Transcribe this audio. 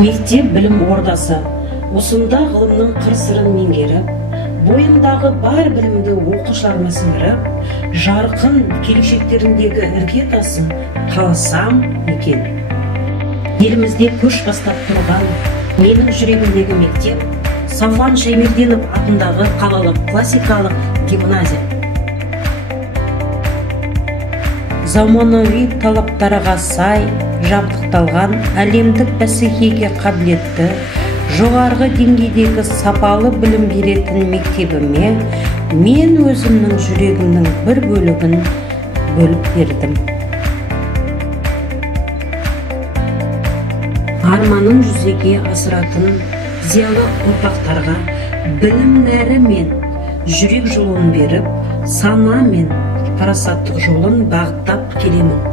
Мектеп білім ордасы. Осында ғылымның қыр-сырын меңгеріп, бойындағы бар білімді оқушыларыма сіңіріп, жарқын келешектеріндегі іргетасын қаласам екен. Елімізде көш бастап тұрған менің жүрегімдегі мектеп Сафуан Шаймерденов атындағы қалалық классикалық гимназия. Заманауи талаптарға сай жабдықталған, әлемдік бәсекеге қабілетті, жоғарғы деңгейдегі сапалы білім беретін мектебіме мен өзімнің жүрегімнің бір бөлігін бөліп бердім. Арманын жүзеге асыратын зиялы ұрпақтарға білім нәрі мен жүрек жолын беріп, сана мен парасаттық жолын бағыттап келемін.